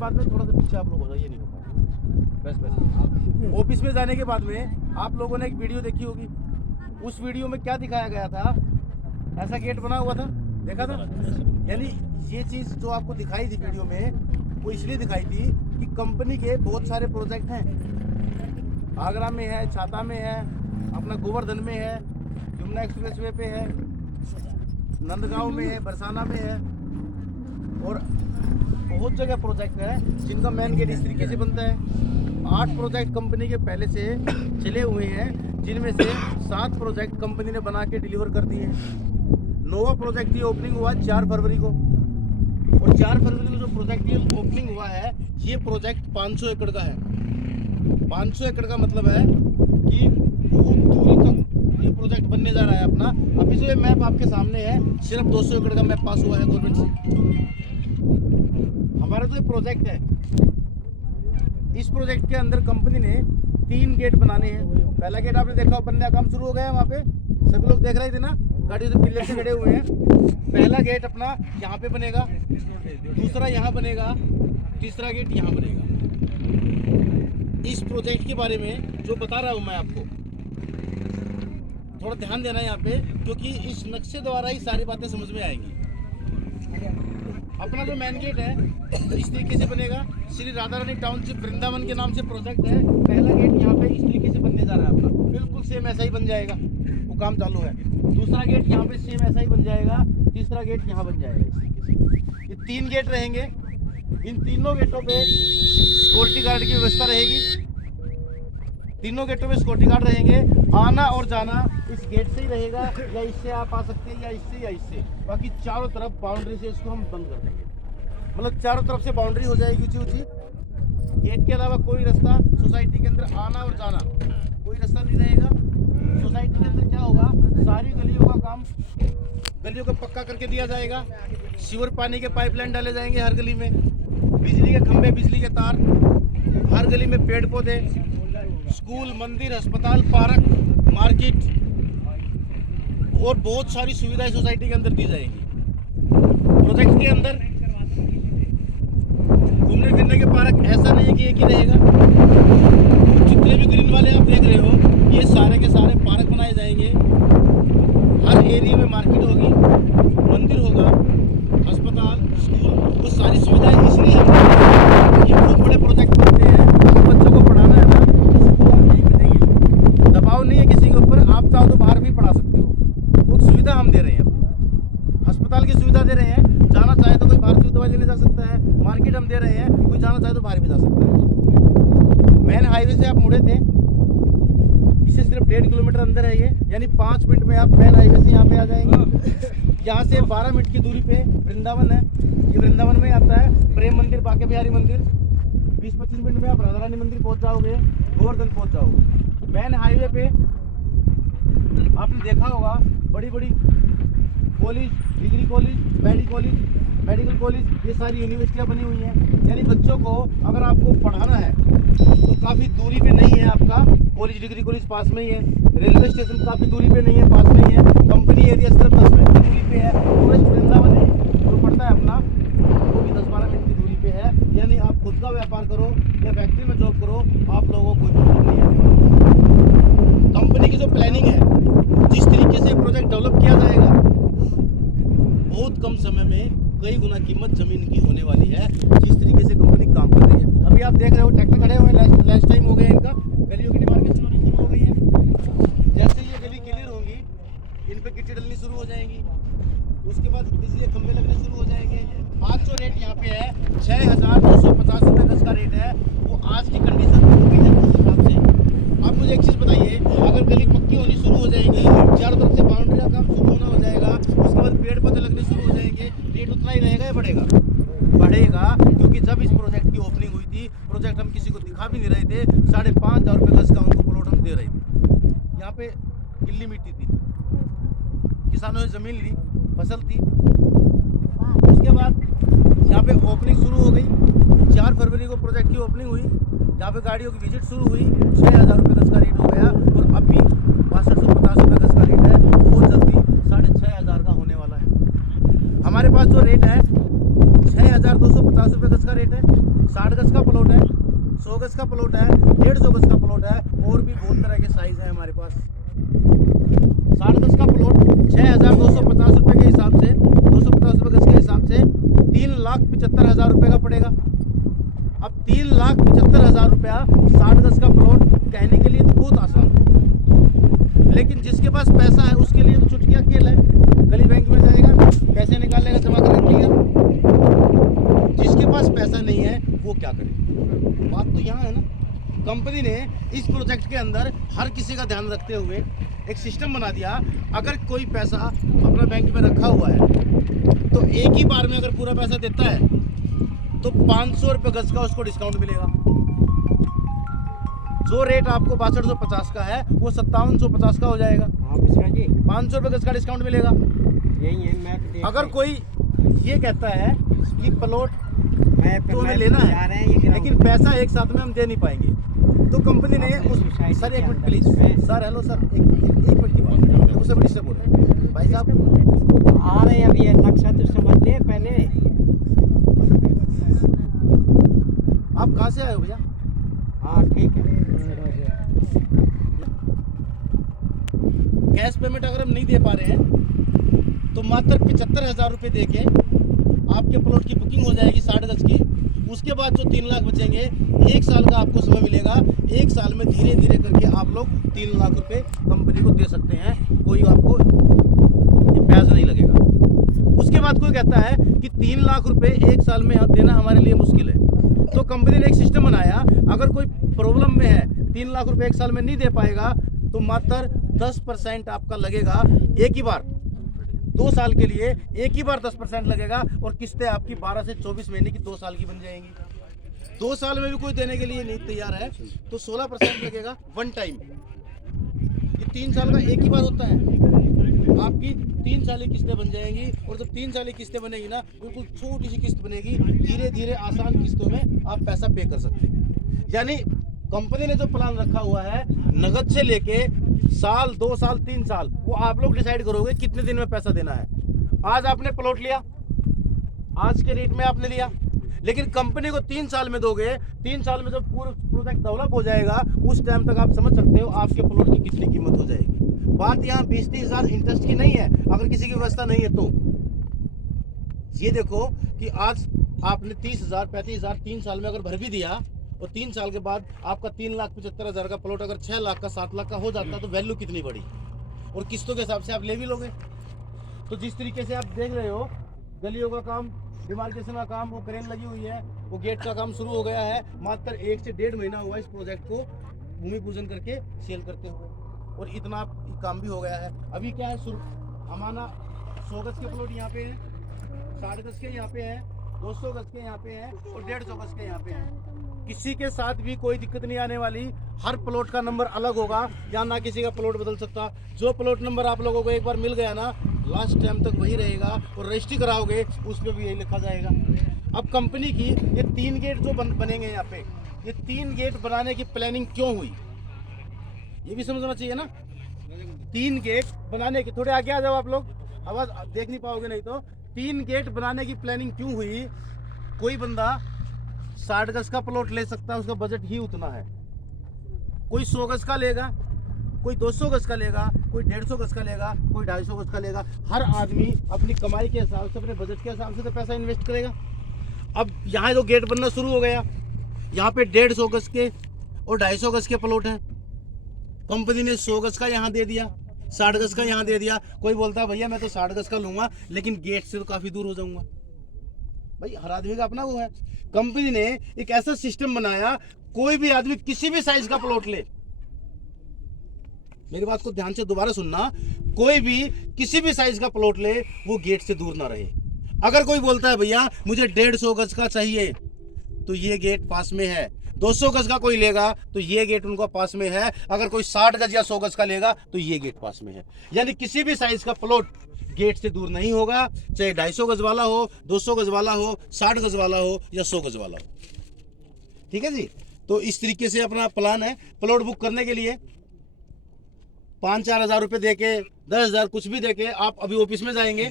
बाद में थोड़ा सा पीछे आप लोग हो जाइए, नहीं हो पाएगा। बस ऑफिस में जाने के बाद में आप लोगों ने एक वीडियो देखी होगी, उस वीडियो में क्या दिखाया गया था? ऐसा गेट बना हुआ था, देखा था? यानी ये चीज़ जो आपको दिखाई थी वीडियो में, वो इसलिए दिखाई थी कि कंपनी के बहुत सारे प्रोजेक्ट हैं। आगरा में है, छाता में है, अपना गोवर्धन में है, यमुना एक्सप्रेसवे पे है, नंदगांव में है, बरसाना में है, और बहुत जगह प्रोजेक्ट है जिनका मेन गेट इस तरीके से बनता है। 8 प्रोजेक्ट कंपनी के पहले से चले हुए हैं, जिनमें से 7 प्रोजेक्ट कंपनी ने बना के डिलीवर कर दिए हैं। नोवा प्रोजेक्ट की ओपनिंग हुआ 4 फरवरी को, और 4 फरवरी को जो प्रोजेक्ट की ओपनिंग हुआ है, ये प्रोजेक्ट 500 एकड़ का है। 500 एकड़ का मतलब है कि बहुत दूरी तक ये प्रोजेक्ट बनने जा रहा है अपना। अभी जो ये मैप आपके सामने है, सिर्फ 200 एकड़ का मैप पास हुआ है गवर्नमेंट से। हमारा जो ये प्रोजेक्ट है, इस प्रोजेक्ट के अंदर कंपनी ने 3 गेट बनाने हैं। पहला गेट आपने देखा, बनने का काम शुरू हो गया है, वहाँ पे सभी लोग देख रहे थे ना, गाड़ी से पिलर से खड़े हुए हैं। पहला गेट अपना यहाँ पे बनेगा, दूसरा यहाँ बनेगा, तीसरा गेट यहाँ बनेगा। इस प्रोजेक्ट के बारे में जो बता रहा हूँ मैं आपको, थोड़ा ध्यान देना यहाँ पे, क्योंकि इस नक्शे द्वारा ही सारी बातें समझ में आएंगी। अपना जो मेन गेट है इस तरीके से बनेगा। श्री राधा रानी टाउनशिप वृंदावन के नाम से प्रोजेक्ट है। पहला गेट यहाँ पे इस तरीके से बनने जा रहा है अपना, बिल्कुल सेम ऐसा ही बन जाएगा, वो काम चालू है। दूसरा गेट यहाँ पे सेम ऐसा ही बन जाएगा, तीसरा गेट यहाँ बन जाएगा इस तरीके से। ये 3 गेट रहेंगे। इन तीनों गेटों पे सिक्योरिटी गार्ड की व्यवस्था रहेगी। तीनों गेटों में सिक्योरिटी गार्ड रहेंगे। आना और जाना इस गेट से ही रहेगा, या इससे आप आ सकते हैं, या इससे या इससे। बाकी चारों तरफ बाउंड्री से इसको हम बंद कर देंगे, मतलब चारों तरफ से बाउंड्री हो जाएगी ऊंची ऊंची। गेट के अलावा कोई रास्ता सोसाइटी के अंदर आना और जाना कोई रास्ता नहीं रहेगा। सोसाइटी के अंदर क्या होगा, सारी गलियों का काम, गलियों को पक्का करके दिया जाएगा। सीवर पानी के पाइपलाइन डाले जाएंगे हर गली में, बिजली के खंभे, बिजली के तार, हर गली में पेड़ पौधे, स्कूल, मंदिर, अस्पताल, पार्क, मार्केट और बहुत सारी सुविधाएं सोसाइटी के अंदर दी जाएगी। प्रोजेक्ट के अंदर घूमने फिरने के पार्क ऐसा नहीं है कि एक ही रहेगा। जितने भी ग्रीन वाले आप देख रहे हो, ये सारे के सारे पार्क बनाए जाएंगे। हर एरिया में मार्केट होगी, मंदिर होगा, अस्पताल, स्कूल, वो सारी सुविधाएं। इसलिए ये बहुत बड़े प्रोजेक्ट बनते हैं। बच्चों को पढ़ाना है ना, दबाव नहीं है किसी के ऊपर, आप चाहो तो बाहर भी पढ़ा सकते हो। वो सुविधा हम दे रहे हैं अपनी, अस्पताल की सुविधा दे रहे हैं। जाना चाहे तो कोई बाहर से दवाई लेने जा सकता है। मार्केट हम दे रहे हैं, कोई जाना चाहे तो बाहर भी जा सकता है। मेन हाईवे से आप मुड़े थे, इससे सिर्फ 1.5 किलोमीटर अंदर है ये, यानी 5 मिनट में आप मेन हाईवे से यहाँ पे आ जाएंगे। यहाँ से 12 मिनट की दूरी पे वृंदावन है। ये वृंदावन में आता है। प्रेम मंदिर, बांके बिहारी मंदिर, 20-25 मिनट में आप राधा रानी मंदिर पहुँच जाओगे, गोवर्धन पहुँच जाओगे। मेन हाईवे पे आपने देखा होगा बड़ी बड़ी college, degree college, medical college, ये सारी यूनिवर्सिटियाँ बनी हुई हैं। यानी बच्चों को अगर आपको पढ़ाना है तो काफ़ी दूरी पे नहीं है आपका कॉलेज, डिग्री कॉलेज पास में ही है। रेलवे स्टेशन काफ़ी दूरी पे नहीं है, पास में ही है। कंपनी एरिया सिर्फ 10 मिनट की दूरी पे है। टूरिस्ट वृंदावन है जो पड़ता है अपना, वो भी 10-12 मिनट की दूरी पे है। यानी आप खुद का व्यापार करो या फैक्ट्री में जॉब करो, आप लोगों को कोई प्रॉब्लम नहीं है। कंपनी की जो प्लानिंग है, जिस तरीके से प्रोजेक्ट डेवलप किया जाएगा, बहुत कम समय में कई गुना कीमत जमीन की होने वाली है। जिस तरीके से कंपनी काम कर रही है, अभी आप देख रहे हो ट्रैक्टर खड़े हुए, लंच टाइम हो गया इनका, गलियों की डिमार्केशन होनी शुरू हो गई है। जैसे ये गली क्लियर होगी, इन पे गिट्टी डलनी शुरू हो जाएंगी, उसके बाद बिजली के खंभे लगने शुरू हो जाएंगे। आज जो रेट यहाँ पे है 6,250 रुपये गज का रेट है, वो आज की कंडीशन में हो गई है उस हिसाब से। आप मुझे एक चीज़ बताइए, अगर गली पक्की होनी शुरू हो जाएगी, चारों तरफ से बाउंड्री का काम शुरू होना हो जाएगा, उसके बाद पेड़ पौधे लगने शुरू हो जाएंगे, रेट उतना ही रहेगा या बढ़ेगा? बढ़ेगा, क्योंकि जब इस प्रोजेक्ट की ओपनिंग हुई थी, प्रोजेक्ट हम किसी को दिखा भी नहीं रहे थे, 5,500 रुपये गज का उनको प्लॉट हम दे रहे थे। यहाँ पे गिल्ली मिट्टी थी, किसानों ने ज़मीन ली, फसल थी। उसके बाद यहाँ पे ओपनिंग शुरू हो गई। 4 फरवरी को प्रोजेक्ट की ओपनिंग हुई, जहाँ पे गाड़ियों की विजिट शुरू हुई। 6,000 रुपये गज का रेट हो गया, और अभी 6250 रुपये गज का रेट है। बहुत जल्दी 6,500 का होने वाला है। हमारे पास जो रेट है 6,250 रुपये गज का रेट है। है, 60 गज का प्लॉट है, 100 गज का प्लॉट है, 150 गज का प्लॉट है, और भी बहुत तरह के साइज है हमारे पास। 60 गज का प्लॉट 6,250 रुपये के हिसाब से, 250 रुपये गज के हिसाब से 3,75,000 रुपये का पड़ेगा। अब 3,75,000 रुपया 60 गज का प्लॉट कहने के लिए तो बहुत आसान है, लेकिन जिसके पास पैसा है उसके लिए तो चुटकिया खेल है। गली बैंक में जाएगा, पैसे निकालेगा, जमा कर लिया। जिसके पास पैसा नहीं है वो क्या करे? बात तो यहाँ है ना। कंपनी ने इस प्रोजेक्ट के अंदर हर किसी का ध्यान रखते हुए एक सिस्टम बना दिया। अगर कोई पैसा अपना बैंक में रखा हुआ है तो एक ही बार में अगर पूरा पैसा देता है तो 500 रुपये गज का उसको डिस्काउंट मिलेगा। जो रेट आपको 6250 का है वो 5750 का हो जाएगा। 500 रुपये गज का डिस्काउंट मिलेगा। यही है मैप। अगर कोई ये कहता है कि प्लॉट तो हमें लेना है लेकिन पैसा एक साथ में हम दे नहीं पाएंगे, तो कंपनी ने उस सर एक minute please sir, hello sir, एक मिनट की बात है, मुझसे बड़ी से बोले भाई साहब आ रहे हैं अभी, ये नक्शा तो समझ ले पहले। आप कहाँ से आए हो भैया? हाँ ठीक है। कैश पेमेंट अगर हम नहीं दे पा रहे हैं तो मात्र 75,000 रुपये दे के आपके प्लॉट की बुकिंग हो जाएगी 60 गज की। उसके बाद जो 3 लाख बचेंगे, 1 साल का आपको समय मिलेगा। 1 साल में धीरे धीरे करके आप लोग 3 लाख रुपए कंपनी को दे सकते हैं, कोई आपको ब्याज नहीं लगेगा। उसके बाद कोई कहता है कि 3 लाख रुपए 1 साल में देना हमारे लिए मुश्किल है, तो कंपनी ने एक सिस्टम बनाया, अगर कोई प्रॉब्लम में है 3 लाख रुपए 1 साल में नहीं दे पाएगा तो मात्र 10% आपका लगेगा एक ही बार। 2 साल के लिए एक ही बार 10% लगेगा और किस्तें आपकी 12 से 24 महीने की 2 साल की बन जाएंगी। 2 साल में भी कोई देने के लिए नहीं तैयार है तो 16% लगेगा वन टाइम। ये 3 साल का एक ही बार होता है। आपकी 3 साल की किस्तें बन जाएंगी और जब 3 साल की किस्तें बनेगी ना, बिल्कुल छोटी सी किस्त बनेगी, धीरे धीरे आसान किस्तों में आप पैसा पे कर सकते हैं। यानी कंपनी ने जो प्लान रखा हुआ है नगद से लेके साल, 2 साल, 3 साल, वो आप लोग डिसाइड करोगे कितने दिन में पैसा देना है। आज आपने प्लॉट लिया, आज के रेट में आपने लिया, लेकिन कंपनी को 3 साल में दोगे, 3 साल में जब पूरा प्रोजेक्ट डेवलप हो जाएगा उस टाइम तक आप समझ सकते हो आपके प्लॉट की कितनी कीमत हो जाएगी। बात यहाँ 20-30 हज़ार इंटरेस्ट की नहीं है, अगर किसी की व्यवस्था नहीं है तो। ये देखो कि आज आपने 30,000, 35,000 3 साल में अगर भर भी दिया और 3 साल के बाद आपका 3,75,000 का प्लॉट अगर 6 लाख का, 7 लाख का हो जाता तो वैल्यू कितनी बड़ी, और किस्तों के हिसाब से आप ले भी लोगे। तो जिस तरीके से आप देख रहे हो, गलियों का काम, डिमार्केशन का काम, वो क्रेन लगी हुई है, वो गेट का काम शुरू हो गया है। मात्र 1 से 1.5 महीना हुआ इस प्रोजेक्ट को भूमि पूजन करके सेल करते हुए, और इतना काम भी हो गया है। अभी क्या है, हमारा 100 गज के प्लॉट यहाँ पे है, 60 गज के यहाँ पे है, 200 गज के यहाँ पे है और 150 गज के यहाँ पे है। किसी के साथ भी कोई दिक्कत नहीं आने वाली। हर प्लॉट का नंबर अलग होगा, या ना किसी का प्लॉट बदल सकता। जो प्लॉट नंबर आप लोगों को एक बार मिल गया ना, लास्ट टाइम तक वही रहेगा, और रजिस्ट्री कराओगे उस पर भी यही लिखा जाएगा। अब कंपनी की ये 3 गेट जो बनेंगे यहाँ पे, ये 3 गेट बनाने की प्लानिंग क्यों हुई ये भी समझना चाहिए ना। 3 गेट बनाने की, थोड़े आगे आ जाओ आप लोग, आवाज देख नहीं पाओगे नहीं तो। 3 गेट बनाने की प्लानिंग क्यों हुई? कोई बंदा 60 गज का प्लॉट ले सकता है, उसका बजट ही उतना है। कोई 100 गज का लेगा, कोई 200 गज का लेगा, कोई 150 गज का लेगा, कोई 250 गज का लेगा। हर आदमी अपनी कमाई के हिसाब से, अपने बजट के हिसाब से तो पैसा इन्वेस्ट करेगा। अब यहाँ जो गेट बनना शुरू हो गया, यहाँ पे 150 गज के और 250 गज के प्लॉट हैं। कंपनी ने 100 गज का यहाँ दे दिया, 60 गज का यहाँ दे दिया। कोई बोलता है भैया मैं तो 60 गज का लूंगा लेकिन गेट से तो काफी दूर हो जाऊंगा। भाई हर आदमी का अपना वो है। कंपनी ने एक ऐसा सिस्टम बनाया, कोई भी आदमी किसी भी साइज का प्लॉट ले, मेरी बात को ध्यान से दोबारा सुनना, कोई भी किसी भी साइज का प्लॉट ले, वो गेट से दूर ना रहे। अगर कोई बोलता है भैया मुझे 150 गज का चाहिए तो ये गेट पास में है, 200 गज का कोई लेगा तो ये गेट उनका पास में है, अगर कोई 60 गज या 100 गज का लेगा तो ये गेट पास में है। यानी किसी भी साइज का प्लॉट गेट से दूर नहीं होगा, चाहे 250 गज वाला हो, 200 गज वाला हो, 60 गज वाला हो या 100 गज वाला हो। ठीक है जी। तो इस तरीके से अपना प्लान है। प्लॉट बुक करने के लिए 5-4 हज़ार रुपये दे के, 10,000 कुछ भी दे के आप अभी ऑफिस में जाएंगे,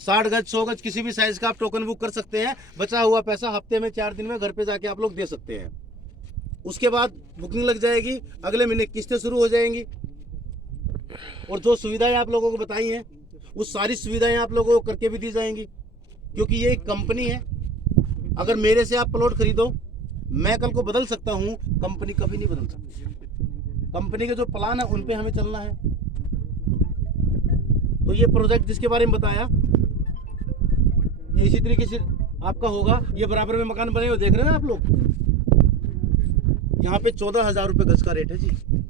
60 गज 100 गज किसी भी साइज का आप टोकन बुक कर सकते हैं। बचा हुआ पैसा हफ्ते में 4 दिन में घर पे जाके आप लोग दे सकते हैं। उसके बाद बुकिंग लग जाएगी, अगले महीने किस्तें शुरू हो जाएंगी। और जो सुविधाएं आप लोगों को बताई हैं उस सारी सुविधाएं आप लोगों को करके भी दी जाएंगी, क्योंकि ये एक कंपनी है। अगर मेरे से आप प्लॉट खरीदो, मैं कल को बदल सकता हूं, कंपनी कभी नहीं बदल सकती। कंपनी के जो प्लान है उन पे हमें चलना है। तो ये प्रोजेक्ट जिसके बारे में बताया, ये इसी तरीके से आपका होगा। ये बराबर में मकान बने हुए देख रहे हैं आप लोग, यहाँ पे 14,000 रुपये गज का रेट है जी।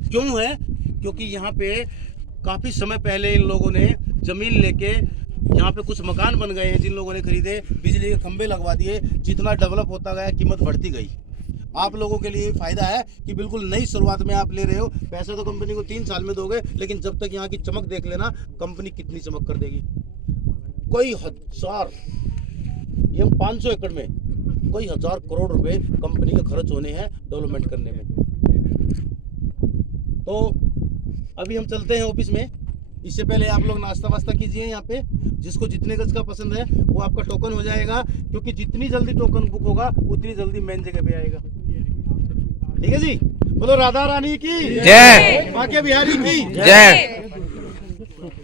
क्यों है? क्योंकि यहाँ पे काफी समय पहले इन लोगों ने जमीन लेके यहाँ पे कुछ मकान बन गए हैं, जिन लोगों ने खरीदे, बिजली के खंभे लगवा दिए। जितना डेवलप होता गया कीमत बढ़ती गई। आप लोगों के लिए फायदा है कि बिल्कुल नई शुरुआत में आप ले रहे हो। पैसा तो कंपनी को 3 साल में दोगे, लेकिन जब तक यहाँ की चमक देख लेना, कंपनी कितनी चमक कर देगी। कोई हजार, ये 500 एकड़ में कोई 1000 करोड़ रुपए कंपनी के खर्च होने हैं डेवलपमेंट करने में। तो अभी हम चलते हैं ऑफिस में। इससे पहले आप लोग नाश्ता वास्ता कीजिए यहाँ पे। जिसको जितने गज का पसंद है वो आपका टोकन हो जाएगा, क्योंकि जितनी जल्दी टोकन बुक होगा उतनी जल्दी मेन जगह पे आएगा। ठीक है जी, बोलो राधा रानी की जय, बांके बिहारी की जय।